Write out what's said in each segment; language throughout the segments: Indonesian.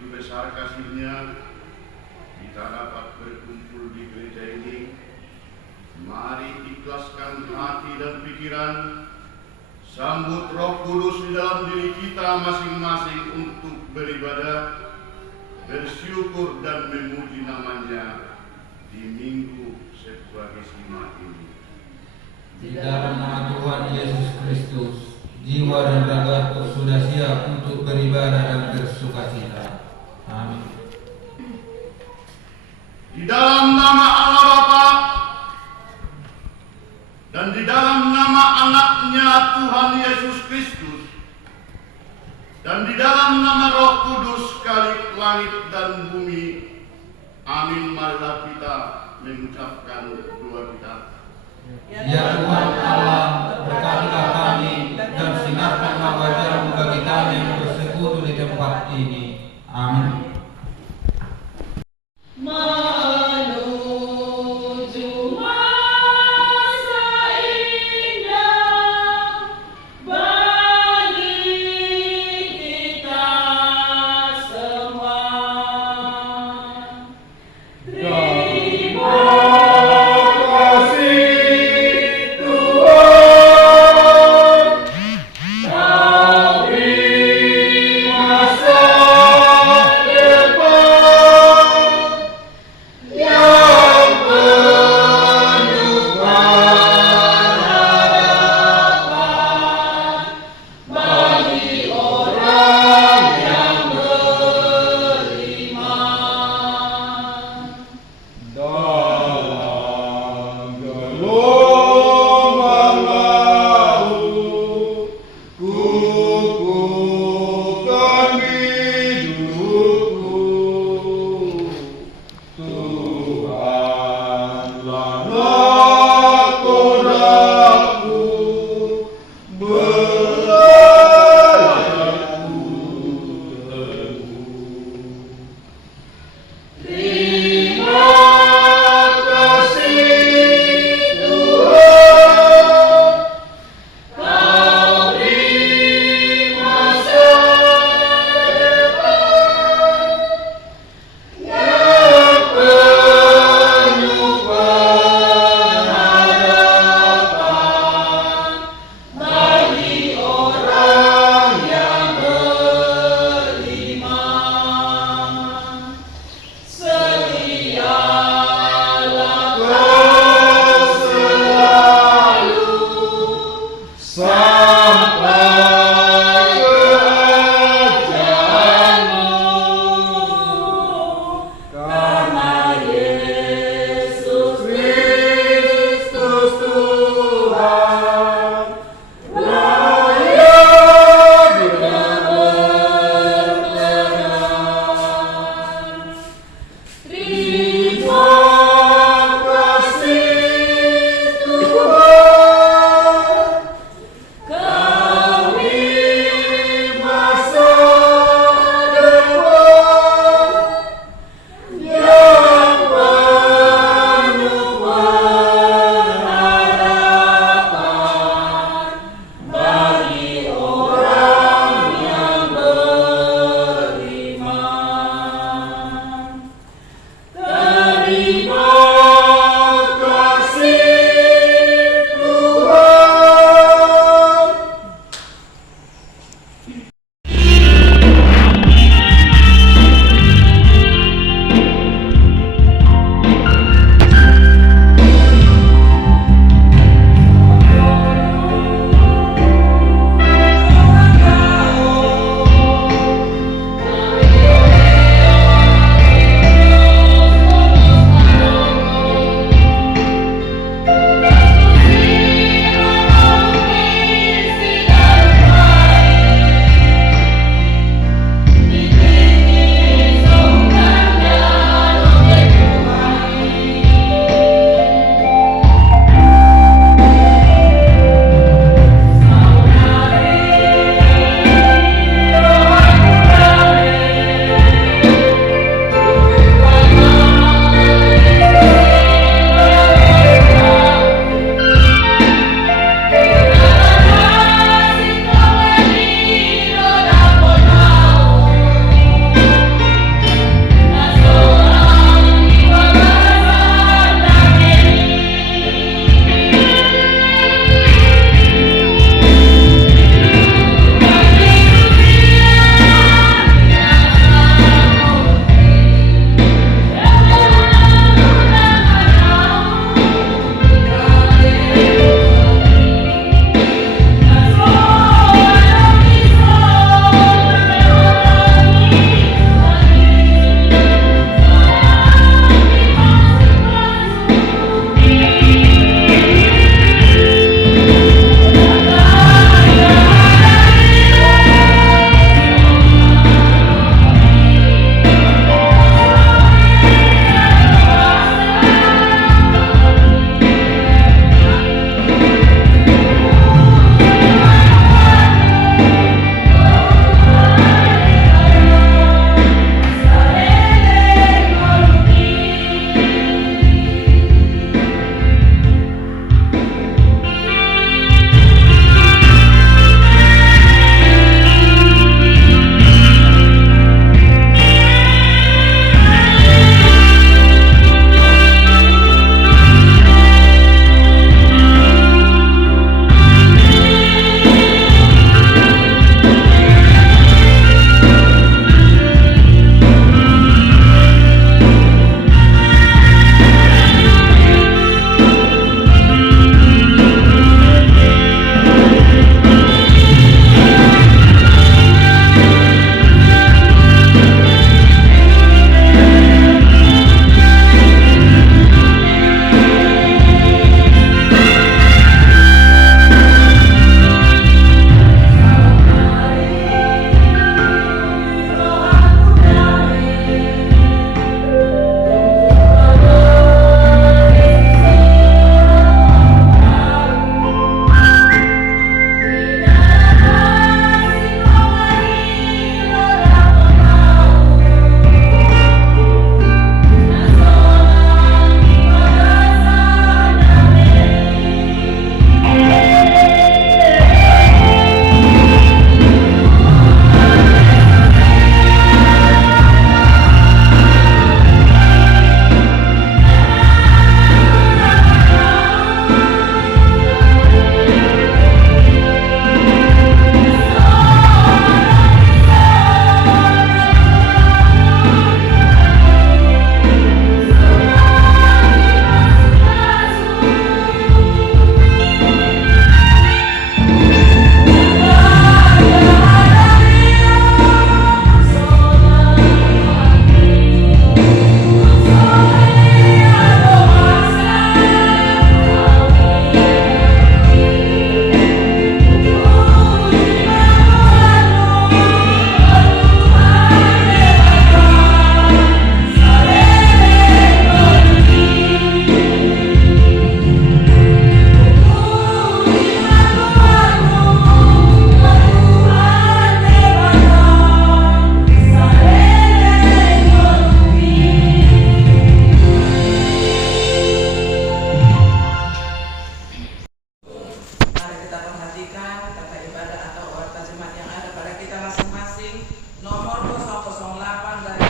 begitu besar kasih-Nya, kita dapat berkumpul di gereja ini. Mari ikhlaskan hati dan pikiran, sambut Roh Kudus di dalam diri kita masing-masing untuk beribadah, bersyukur dan memuji namanya di Minggu Septuagesima ini. Di dalam nama Tuhan Yesus Kristus, jiwa dan ragaku sudah siap untuk beribadah dan bersukacita. Amin. Di dalam nama Allah Bapa dan di dalam nama Anaknya Tuhan Yesus Kristus dan di dalam nama Roh Kudus Khalik langit dan bumi. Amin. Marilah kita mengucapkan doa kita. Ya Tuhan Allah, berkatilah kami dan sinarkanlah wajah-Mu bagi kami yang bersekutu di tempat ini. Amin. Terima kasih Tuhan.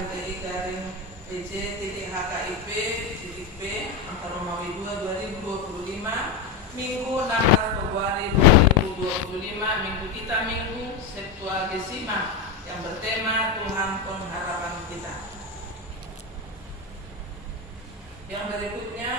LTI garing PJ.HKIP.P Angka Romawi 2 2025 Minggu 16 Februari 2025 Minggu kita Minggu Septuagesima yang bertema Tuhan pengharapan kita. Yang berikutnya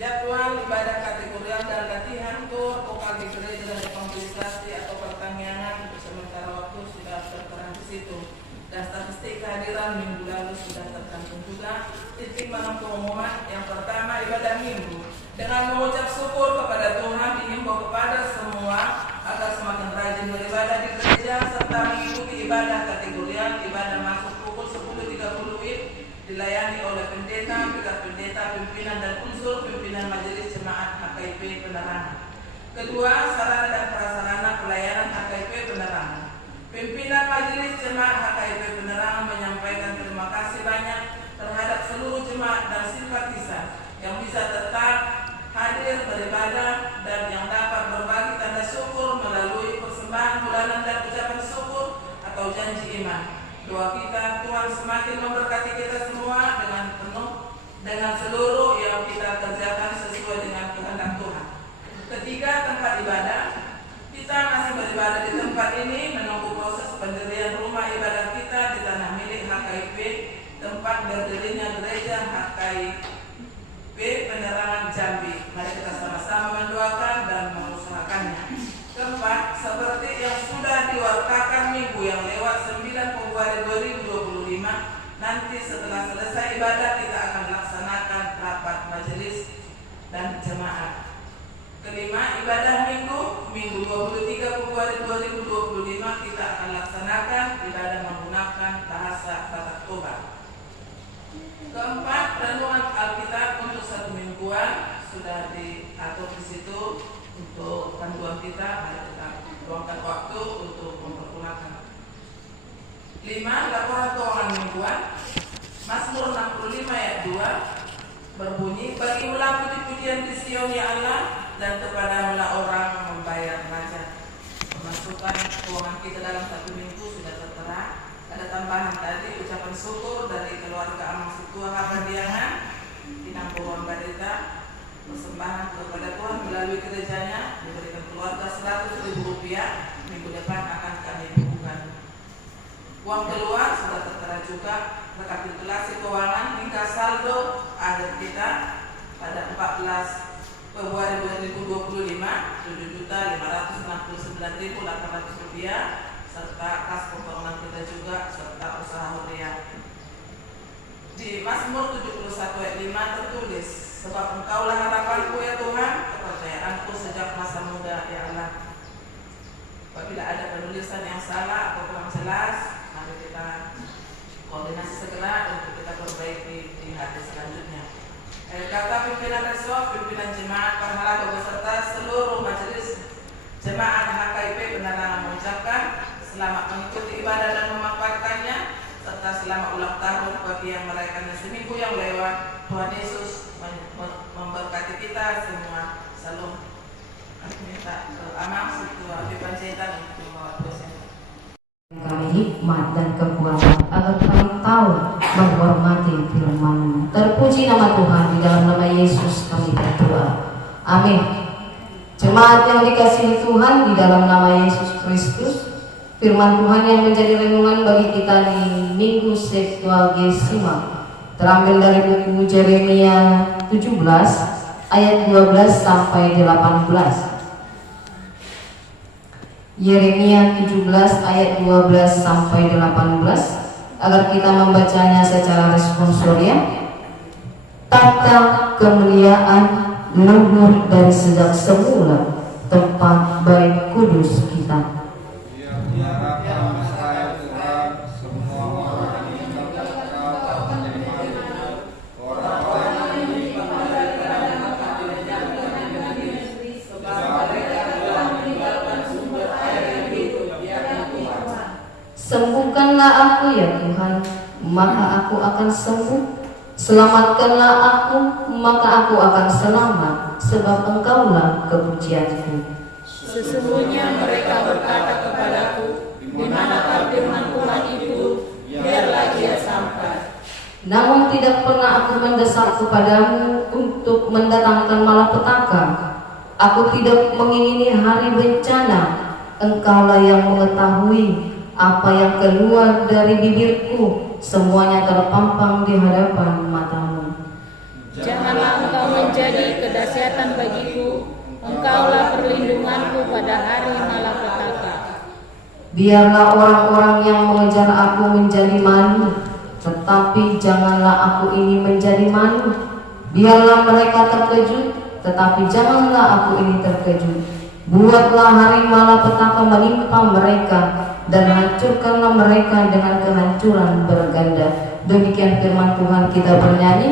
jadwal ibadah kategorial dan latihan tur vokal di gereja dan evangelisasi atau pertanian untuk sementara waktu sudah tertera di situ. Dan statistik kehadiran minggu lalu sudah tercantum juga. Titik mana pengumuman yang pertama ibadah minggu dengan mengucap syukur kepada Tuhan dihimbau kepada semua agar semakin rajin beribadah di gereja serta mengikuti ibadah kategorial. Ibadah masuk pukul 10.30 WIB dilayani oleh pendeta, pendeta, pimpinan dan unsur pimpinan majelis jemaat HKIP Penerangan. Kedua, sarana dan prasarana pelayanan HKIP Penerangan. Pimpinan majelis jemaat HKIP Penerangan menyampaikan terima kasih banyak terhadap seluruh jemaat dan simpatisan yang bisa tetap hadir beribadah dan yang dapat berbagi tanda syukur melalui persembahan bulanan dan ucapan syukur atau janji iman. Doa kita, Tuhan semakin memberkati kita semua dengan penuh dengan seluruh yang kita kerjakan sesuai dengan kehendak Tuhan. Ketiga, tempat ibadah. Kita masih beribadah di tempat ini menunggu proses pendirian rumah ibadah kita di tanah milik HKIP, tempat berdirinya gereja HKIP Penerangan Jambi. Mari kita sama-sama mendoakan dan mengusahakannya. Keempat, seperti yang sudah diwartakan minggu yang lewat 9 Februari 2025, nanti setelah selesai ibadah kita akan laksanakan rapat majelis dan jemaat. Kelima, ibadah minggu 23 Februari 2025 kita akan laksanakan ibadah menggunakan bahasa Batak Toba. Keempat, renungan Alkitab untuk 1 mingguan sudah diatur di situ untuk panduan kita. Mari kita luangkan waktu untuk mempergunakan. 5. Laporan keuangan mingguan. Mazmur 65 ayat 2 berbunyi, bagimulah puji-pujian di Sion ya Allah, dan kepadamulah orang membayar pajak. Pemasukan keuangan kita dalam 1 minggu sudah tertera. Ada tambahan tadi ucapan syukur dari keluarga Amang Situa Habandiangan Pinangkuan Badita, persembahan kepada Tuhan melalui gerejanya diberikan keluarga Rp100.000. Minggu depan akan kami bukukan. Uang keluar sudah tertera juga. Rekapitulasi keuangan hingga saldo akhir kita pada 14 Februari 2025 Rp7.569.800 serta kas pembangunan kita juga serta usaha harian. Di Mazmur 71 ayat 5 tertulis, sebab Engkaulah harapanku ya Tuhan, kepercayaanku sejak masa muda ya Allah. Apabila ada penulisan yang salah atau kurang jelas, mari kita koordinasi segera untuk kita perbaiki di hari selanjutnya. Kata pimpinan resort, pimpinan jemaat, pahala beserta seluruh majelis jemaat HKIP Penerangan mengucapkan selamat mengikuti ibadah dan memanfaatkannya, serta selamat ulang tahun bagi yang merayakannya seminggu yang lewat. Tuhan Yesus memberkati kita semua. Salam. Aku minta Amang Situa Panjaitan untuk membawa dosen. Kami hikmat dan kekuatan agar kami tahu menghormati firman-Mu. Terpuji nama Tuhan, di dalam nama Yesus kami berdoa. Amin. Jemaat yang dikasihi Tuhan, di dalam nama Yesus Kristus, firman Tuhan yang menjadi renungan bagi kita di Minggu Septuagesima terambil dari buku Yeremia 17 ayat 12 sampai 18. Yeremia 17 ayat 12 sampai 18 agar kita membacanya secara responsorial. Tata kemuliaan luhur dari sejak semula, tempat baik kudus kita. Sembuhkanlah aku ya Tuhan, maka aku akan sembuh. Selamatkanlah aku, maka aku akan selamat, sebab Engkaulah kepujianku. Sesungguhnya mereka berkata kepadaku, di manakah firman Tuhan itu? Biarlah ia Namun tidak pernah aku mendesak kepadamu untuk mendatangkan malapetaka. Aku tidak mengingini hari bencana. Engkaulah yang mengetahui apa yang keluar dari bibirku, semuanya terpampang di hadapan matamu. Janganlah engkau menjadi kedahsyatan bagiku, engkaulah perlindunganku pada hari malapetaka. Biarlah orang-orang yang mengejar aku menjadi malu, tetapi janganlah aku ini menjadi malu. Biarlah mereka terkejut, tetapi janganlah aku ini terkejut. Buatlah hari malapetaka menimpa mereka, dan hancurkanlah mereka dengan kehancuran berganda. Demikian firman Tuhan. Kita bernyanyi.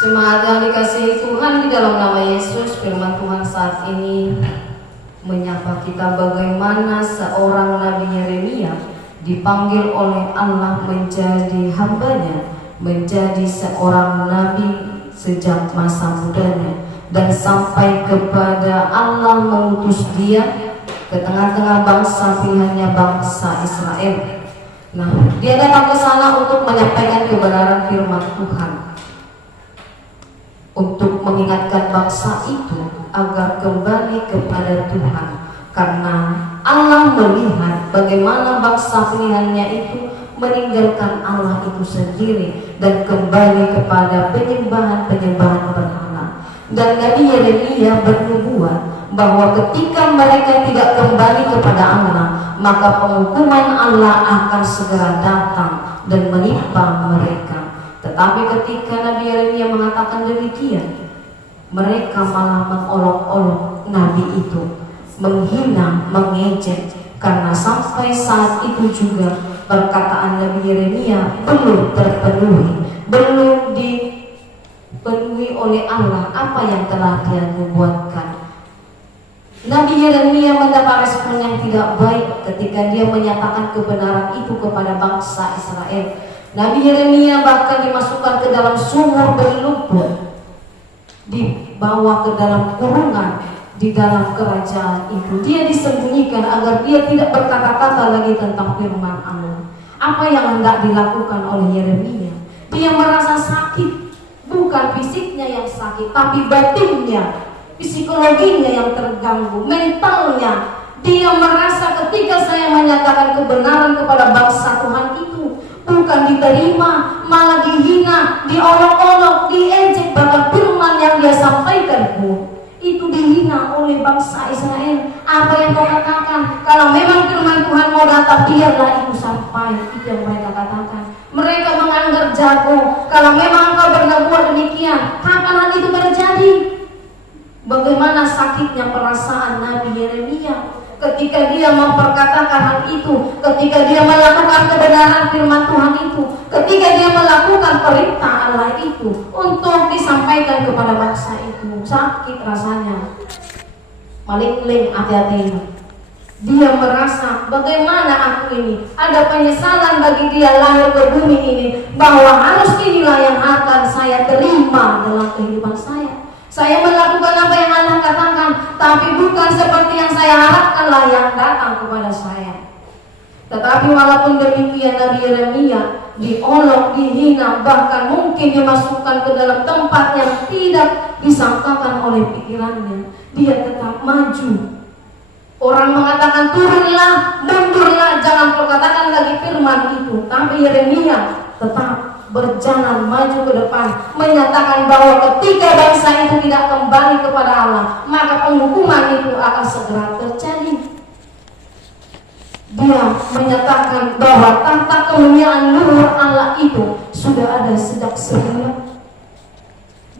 Jemaat yang dikasihi Tuhan, di dalam nama Yesus, firman Tuhan saat ini menyapa kita bagaimana seorang Nabi Yeremia dipanggil oleh Allah menjadi hambanya, menjadi seorang nabi sejak masa mudanya, dan sampai kepada Allah mengutus dia ke tengah-tengah bangsa pilihannya, bangsa Israel. Nah, dia datang ke sana untuk menyampaikan kebenaran firman Tuhan, untuk mengingatkan bangsa itu agar kembali kepada Tuhan, karena Allah melihat bagaimana bangsa pilihannya itu meninggalkan Allah itu sendiri dan kembali kepada penyembahan-penyembahan berhala. Dan Nabi Yeremia bernubuat bahwa ketika mereka tidak kembali kepada Allah, maka penghukuman Allah akan segera datang dan menimpa mereka. Tetapi ketika Nabi Yeremia mengatakan demikian, mereka malah mengolok-olok Nabi itu, menghina, mengejek, karena sampai saat itu juga perkataan Nabi Yeremia belum terpenuhi, belum dipenuhi oleh Allah apa yang telah dia nubuatkan. Nabi Yeremia mendapat respon yang tidak baik ketika dia menyatakan kebenaran itu kepada bangsa Israel. Nabi Yeremia bahkan dimasukkan ke dalam sumur berlumpur, dibawa ke dalam kurungan di dalam kerajaan itu. Dia disembunyikan agar dia tidak berkata-kata lagi tentang firman Allah. Apa yang hendak dilakukan oleh Yeremia? Dia merasa sakit, bukan fisiknya yang sakit, tapi batinnya, psikologinya yang terganggu, mentalnya. Dia merasa ketika saya menyatakan kebenaran kepada bangsa Tuhan itu bukan diterima, malah dihina, diolok-olok, diejek, bahkan firman yang dia sampaikan pun itu dihina oleh bangsa Israel. Apa yang kau katakan? Kalau memang firman Tuhan mau datang, biarlah itu sampai. Itu yang mereka katakan. Mereka menganggap jago. Kalau memang kau berbuat demikian, kapan hal itu terjadi? Bagaimana sakitnya perasaan Nabi Yeremia ketika dia memperkatakan hal itu, ketika dia melakukan kebenaran firman Tuhan itu, ketika dia melakukan perintah Allah itu untuk disampaikan kepada bangsa itu. Sakit rasanya, maling-maling, hati-hati. Dia merasa bagaimana aku ini, ada penyesalan bagi dia lahir ke bumi ini, bahwa harus inilah yang akan saya terima dalam kehidupan saya. Saya melakukan apa yang Allah katakan, tapi bukan seperti yang saya harapkanlah yang datang kepada saya. Tetapi walaupun demikian, Nabi Yeremia diolok, dihina, bahkan mungkin dimasukkan ke dalam tempat yang tidak disangkakan oleh pikirannya, dia tetap maju. Orang mengatakan turunlah, mundurlah, jangan firman itu, tapi Yeremia tetap berjalan maju ke depan, menyatakan bahwa ketika bangsa itu tidak kembali kepada Allah, maka penghukuman itu akan segera terjadi. Dia menyatakan bahwa tahta kemuliaan luhur Allah itu sudah ada sejak semula.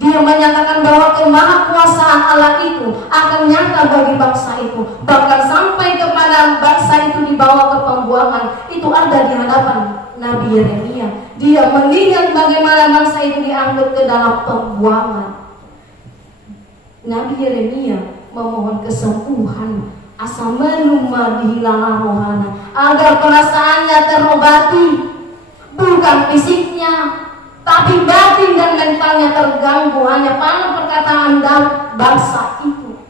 Dia menyatakan bahwa kemahakuasaan Allah itu akan nyata bagi bangsa itu, bahkan sampai kepada bangsa itu dibawa ke pembuangan. Itu ada di hadapan Nabi Yeremia. Dia melihat bagaimana bangsa itu diangkut ke dalam pembuangan. Nabi Yeremia memohon kesembuhan, asa meluma dihilangkan rohana, agar perasaannya terobati, bukan fisiknya, tapi batin dan mentalnya terganggu hanya pada perkataan bangsa itu.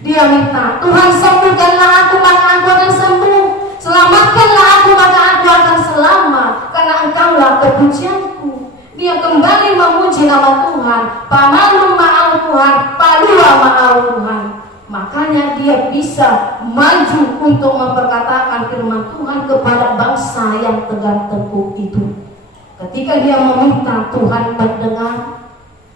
Dia minta, Tuhan sembuhkanlah aku maka aku akan sembuh, selamatkanlah aku maka aku akan selamat, karena Engkaulah kepujianku. Dia kembali memuji nama Tuhan, pamanum ma'al Tuhan, palua ma'al Tuhan. Makanya dia bisa maju untuk memperkatakan firman Tuhan kepada bangsa yang tegak tengkuk itu. Ketika dia meminta, Tuhan mendengar.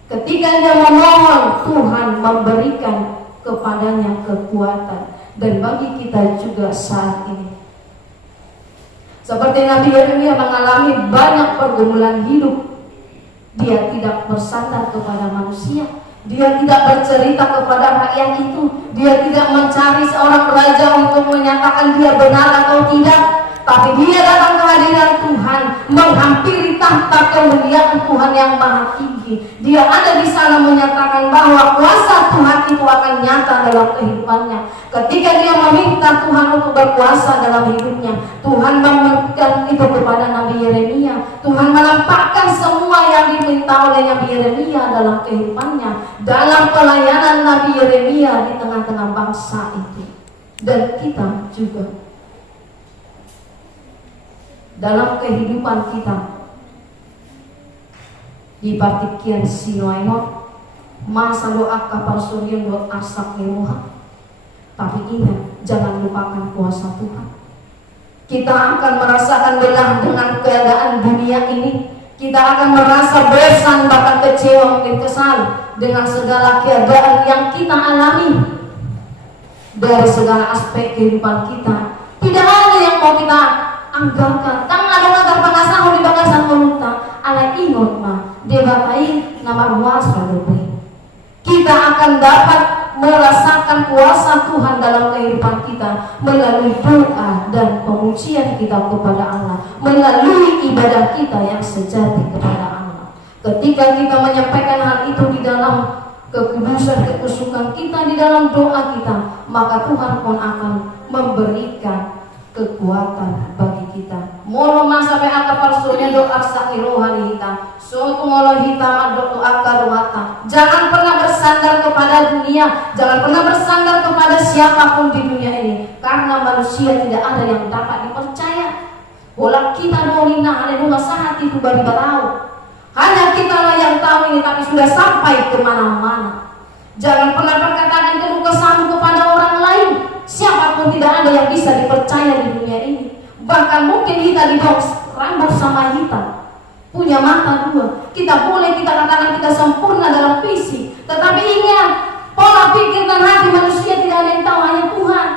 Ketika dia memohon, Tuhan memberikan kepadanya kekuatan. Dan bagi kita juga saat ini, seperti Nabi Yeremia mengalami banyak pergumulan hidup, dia tidak bersandar kepada manusia. Dia tidak bercerita kepada rakyat itu. Dia tidak mencari seorang raja untuk menyatakan dia benar atau tidak. Tapi dia datang ke hadirat Tuhan, menghampiri tahta kemuliaan Tuhan yang maha tinggi. Dia ada di sana menyatakan bahwa kuasa Tuhan itu akan nyata dalam kehidupannya. Ketika dia meminta Tuhan untuk berkuasa dalam hidupnya, Tuhan memberikan itu kepada Nabi Yeremia. Tuhan menampakkan semua yang diminta oleh Nabi Yeremia dalam kehidupannya, dalam pelayanan Nabi Yeremia di tengah-tengah bangsa itu. Dan kita juga dalam kehidupan kita di partikian Sinoaimot, masa doa kapal surya doa asak nemuha. Tapi ingat, jangan lupakan kuasa Tuhan. Kita akan merasakan lelah dengan keadaan dunia ini. Kita akan merasa bosan, bahkan kecewa, mungkin kesal dengan segala keadaan yang kita alami dari segala aspek kehidupan kita. Tidak ada yang mau kita anggarkan. Tang ada kata pengasah di bagasan menuta ala ingot mah debatai nama kuasa lebih. Kita akan dapat merasakan kuasa Tuhan dalam kehidupan kita melalui doa dan pemujian kita kepada Allah, melalui ibadah kita yang sejati kepada Allah. Ketika kita menyampaikan hal itu di dalam kekudusan, kekusukan kita, di dalam doa kita, maka Tuhan pun akan memberikan kekuatan bagi kita. Molo masa pe akapal surya doa sakiro hari kita. Suatu molo hitam doa karuata. Jangan pernah bersandar kepada dunia, jangan pernah bersandar kepada siapapun di dunia ini, karena manusia tidak ada yang dapat dipercaya. Bola kita dolina ada dua saat itu baru tahu. Hanya kitalah yang tahu ini, tapi sudah sampai kemana-mana. Jangan pernah berkatakan keluh kesahmu kepada orang lain. Siapapun tidak ada yang bisa dipercaya di dunia ini. Bahkan mungkin kita di box rambut sama hitam, punya mata dua. Kita boleh kita katakan kita sempurna dalam fisik, tetapi ingat, pola pikir dan hati manusia tidak ada yang tahu, hanya Tuhan.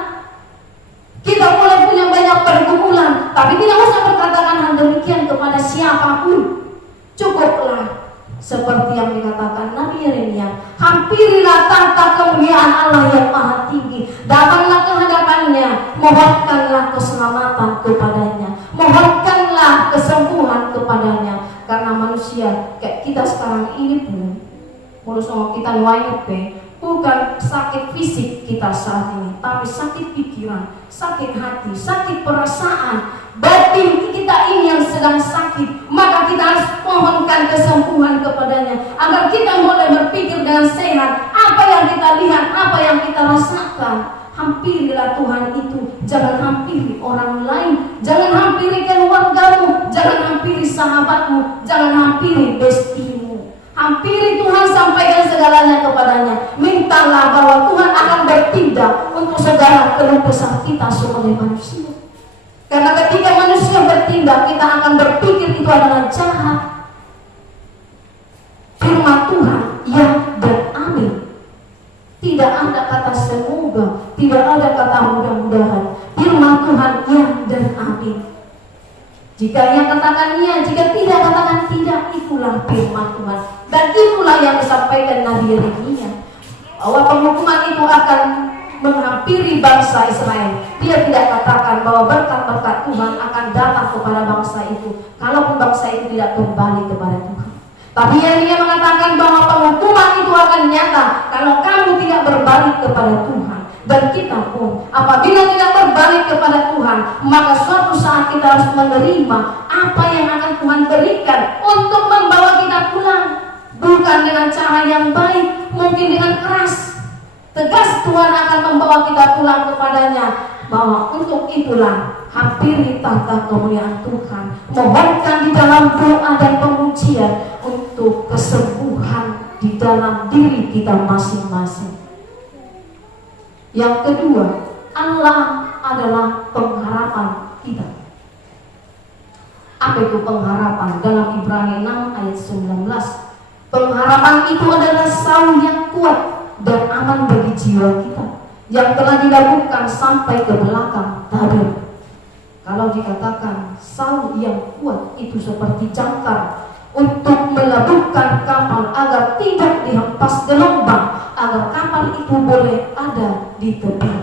Kita boleh punya banyak pergumulan, tapi tidak usah berkatakan hal demikian kepada siapapun. Cukuplah seperti yang dikatakan Nabi Yeremia, hampirilah tahta kemuliaan Allah yang maha tinggi, datanglah ke hadapannya, mohonkanlah keselamatan kepadanya, mohonkanlah kesembuhan kepadanya. Karena manusia kayak kita sekarang ini pun, menurut sama kita nuayat bukan sakit fisik kita saat ini, tapi sakit pikiran, sakit hati, sakit perasaan, batin kita ini yang sedang sakit. Maka kita harus mohonkan kesembuhan kepadanya, agar kita boleh berpikir dengan sehat. Apa yang kita lihat, apa yang kita rasakan, hampirilah Tuhan itu. Jangan hampiri orang lain, jangan hampiri keluargamu, jangan hampiri sahabatmu, jangan hampiri bestimu. Hampiri Tuhan, sampaikan segalanya kepadanya. Mintalah bahwa Tuhan akan bertindak untuk segala keluh kesah kita sebagai manusia. Karena ketika manusia bertindak, kita akan berpikir itu adalah jahat. Firman Tuhan ya dan amin. Tidak ada kata semoga, tidak ada kata mudah-mudahan. Firman Tuhan ya dan amin. Jika ia katakan iya, jika tidak katakan tidak, itulah firman Tuhan. Dan itulah yang disampaikan Nabi Yeremia, bahwa penghukuman itu akan menghampiri bangsa Israel. Dia tidak katakan bahwa berkat-berkat Tuhan akan datang kepada bangsa itu, kalaupun bangsa itu tidak kembali kepada Tuhan. Tapi Yeremia mengatakan bahwa penghukuman itu akan nyata kalau kamu tidak berbalik kepada Tuhan. Dan kita pun apabila tidak berbalik kepada Tuhan, maka suatu saat kita harus menerima apa yang akan Tuhan berikan untuk membawa kita pulang. Bukan dengan cara yang baik, mungkin dengan keras. Tegas Tuhan akan membawa kita pulang kepadanya. Bahwa untuk itulah hampiri tahta kemuliaan Tuhan, mohonkan di dalam doa dan pengujian untuk kesembuhan di dalam diri kita masing-masing. Yang kedua, Allah adalah pengharapan kita. Apa itu pengharapan? Dalam Ibrani 6 ayat 19, pengharapan itu adalah saung yang kuat dan aman bagi jiwa kita, yang telah dilakukan sampai ke belakang Tabir. Kalau dikatakan saung yang kuat itu seperti jangkar untuk melabuhkan kapal agar tidak dihempas gelombang, agar kapal itu boleh ada di tepi.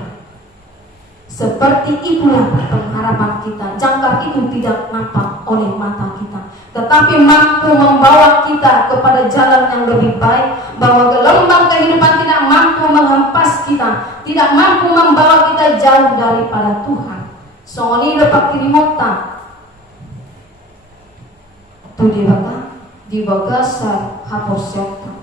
Seperti itulah pengharapan kita. Jangkar itu tidak nampak oleh mata kita, tetapi mampu membawa kita kepada jalan yang lebih baik. Bahwa gelombang kehidupan tidak mampu menghempas kita, tidak mampu membawa kita jauh daripada Tuhan. Soalnya dapat kirimota tu di bagasan haposyaka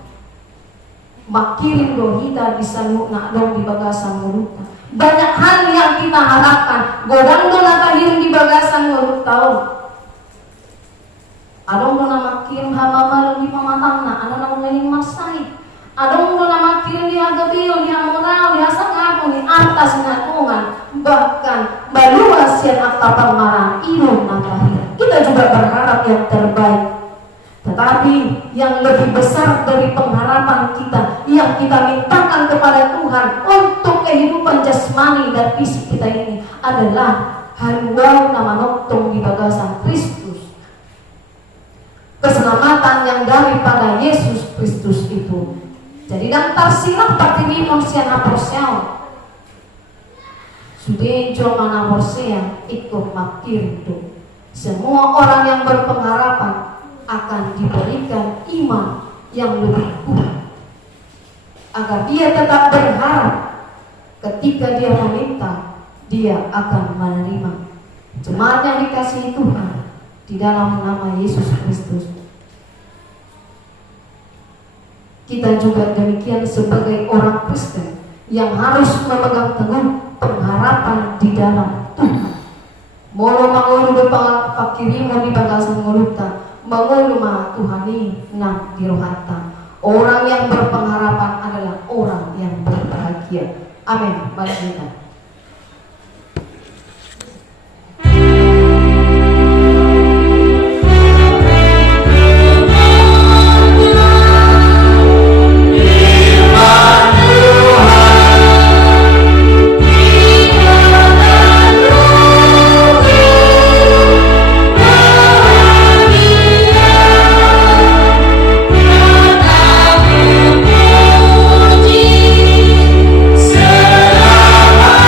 makirin dohita bisa nak dong di bagasan mulutnya. Banyak hal yang kita harapkan godang dona tahirin di bagasan mulut tahun. Adong dona makirin hama di pamatang na ano na mengeling masai. Adong dona makirin di hagabil, di hamoral, di hasangapon, di atas natungan, bahkan baluas yang akta pangmarang ilong na tahirin. Kita juga berharap yang terbaik. Tetapi yang lebih besar dari pengharapan kita, yang kita mintakan kepada Tuhan untuk kehidupan jasmani dan fisik kita ini adalah haluau nama noktong di bagasan Kristus. Keselamatan yang daripada Yesus Kristus itu. Jadi dan tersirat partimi monsian aporseau. Sudah jomana porsea ikut makir itu. Semua orang yang berpengharapan akan diberikan iman yang lebih kuat, agar dia tetap berharap ketika dia meminta, dia akan menerima. Jemaat yang dikasihi Tuhan di dalam nama Yesus Kristus, kita juga demikian sebagai orang Kristen yang harus memegang teguh pengharapan di dalam Tuhan. Molo mangulu pakirimu di bagasan mulutnya, mangulu ma Tuhani na dirohata. Orang yang berpengharapan adalah orang yang berbahagia. Amin. Mari kita. Selama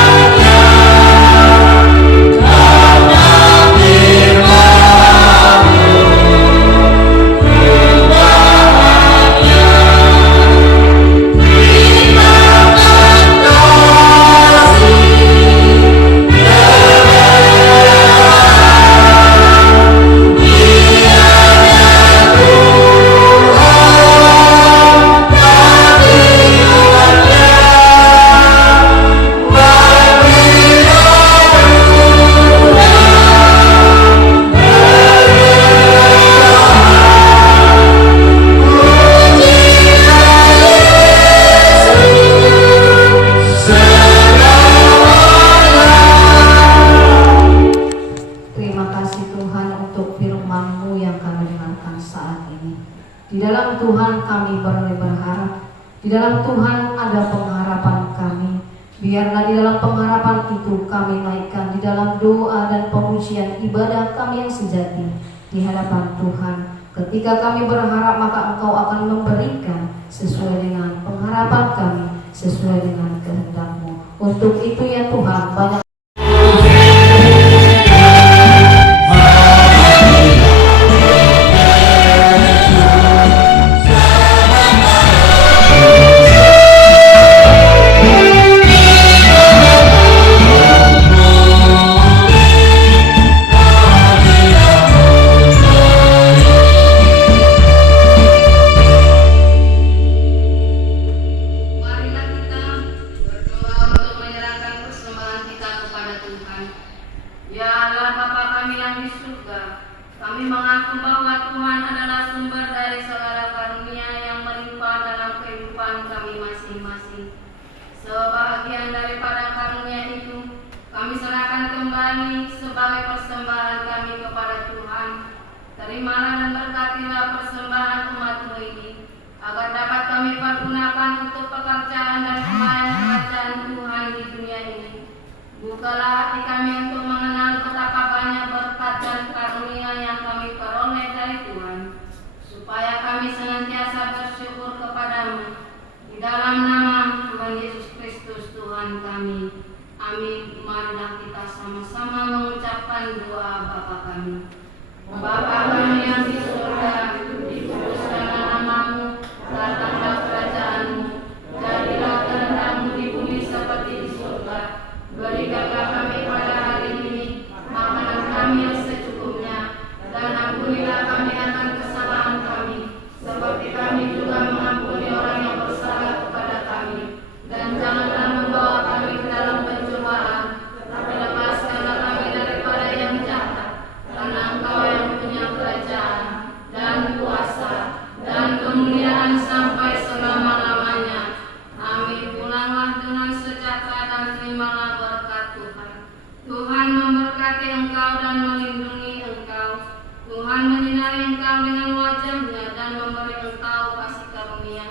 Di dalam Tuhan kami berharap. Di dalam Tuhan ada pengharapan kami. Biarlah di dalam pengharapan itu kami naikkan di dalam doa dan pemujian ibadah kami yang sejati di hadapan Tuhan. Ketika kami berharap, maka Engkau akan memberikan sesuai dengan pengharapan kami, sesuai dengan kehendak-Mu. Untuk itu ya Tuhan, banyak sebahagian daripada karunia itu kami serahkan kembali sebagai persembahan kami kepada Tuhan. Terimalah dan berkatilah persembahan umat-Mu ini, agar dapat kami pergunakan untuk pekerjaan dan pelayanan kerajaan Tuhan di dunia ini. Bukalah hati kami untuk mengenal betapa banyak berkat dan karunia yang kami peroleh dari Tuhan, supaya kami senantiasa bersyukur kepada-Mu. Di dalam nama Tuhan Yesus Kristus Tuhan kami. Amin. Marilah kita sama-sama mengucapkan doa Bapa kami. Bapa kami yang di surga, dikuduskanlah nama-Mu, datanglah kerajaan-Mu, jadilah kehendak-Mu di bumi seperti di surga. Berikanlah kami pada hari ini makanan kami yang secukupnya, dan ampunilah kami akan kesalahan kami, seperti kami juga mengampuni orang yang bersalah kepada kami. Dan janganlah membawa kami ke dalam pencobaan, tapi lepaskanlah kami daripada yang jahat. Karena Engkau yang punya kerajaan dan kuasa dan kemuliaan sampai selama-lamanya. Amin. Pulanglah dengan sejahtera dan terimalah berkat Tuhan. Tuhan memberkati engkau dan melindungi engkau. Tuhan menyinari engkau dengan wajah-Nya dan memberi engkau kasih karunia.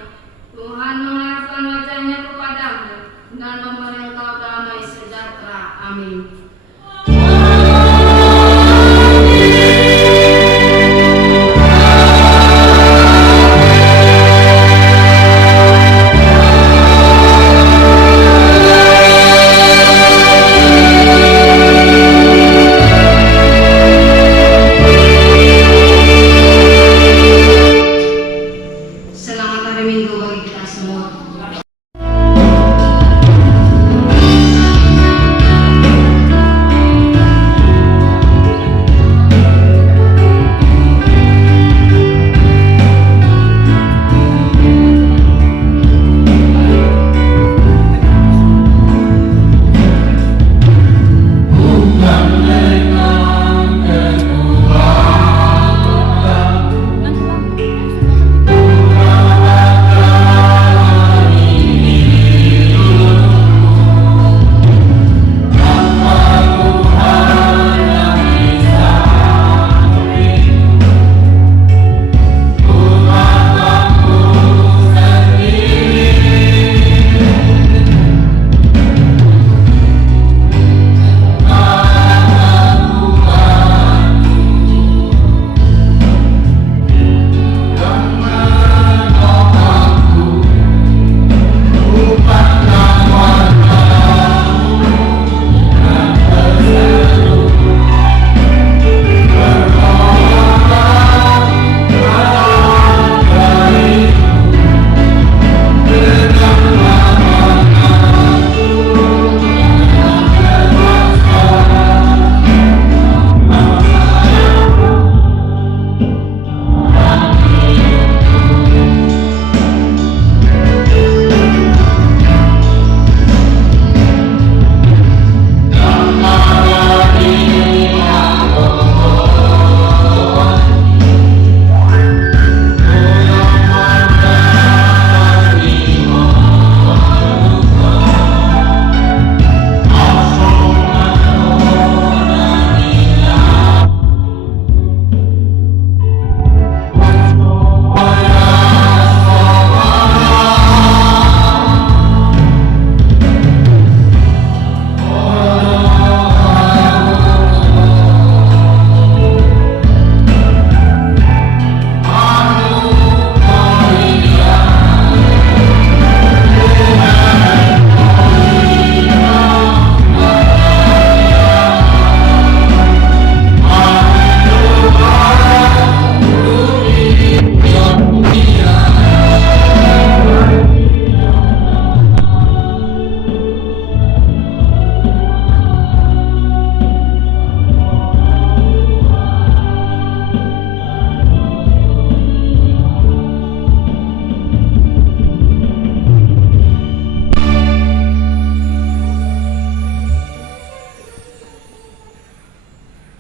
Tuhan mengarahkan wajah-Nya kepadamu dan memberi engkau damai sejahtera. Amin.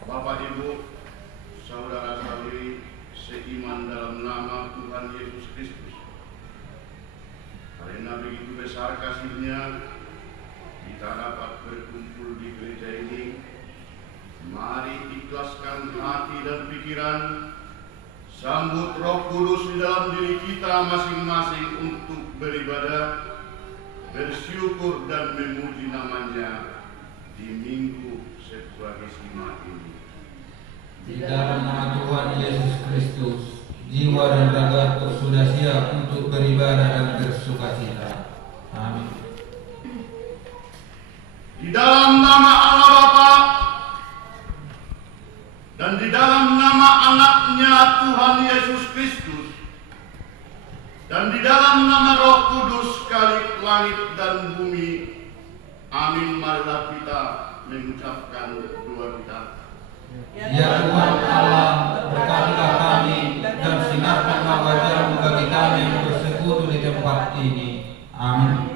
Bapak Ibu, saudara-saudari seiman dalam nama Tuhan Yesus Kristus. Karena begitu besar kasih-Nya, kita dapat berkumpul di gereja ini. Mari ikhlaskan hati dan pikiran, sambut Roh Kudus di dalam diri kita masing-masing untuk beribadah, bersyukur dan memuji namanya di minggu Septuagesima ini. Di dalam nama Tuhan Yesus Kristus, jiwa dan ragaku sudah siap untuk beribadah dan bersukacita. Amin. Di dalam nama Allah Bapa dan di dalam nama Anaknya Tuhan Yesus Kristus dan di dalam nama Roh Kudus Khalik langit dan bumi. Amin. Marilah kita mengucapkan doa kita. Ya Tuhan Allah, berkatilah kami dan sinarkanlah wajah-Mu bagi kami yang bersekutu di tempat ini. Amin.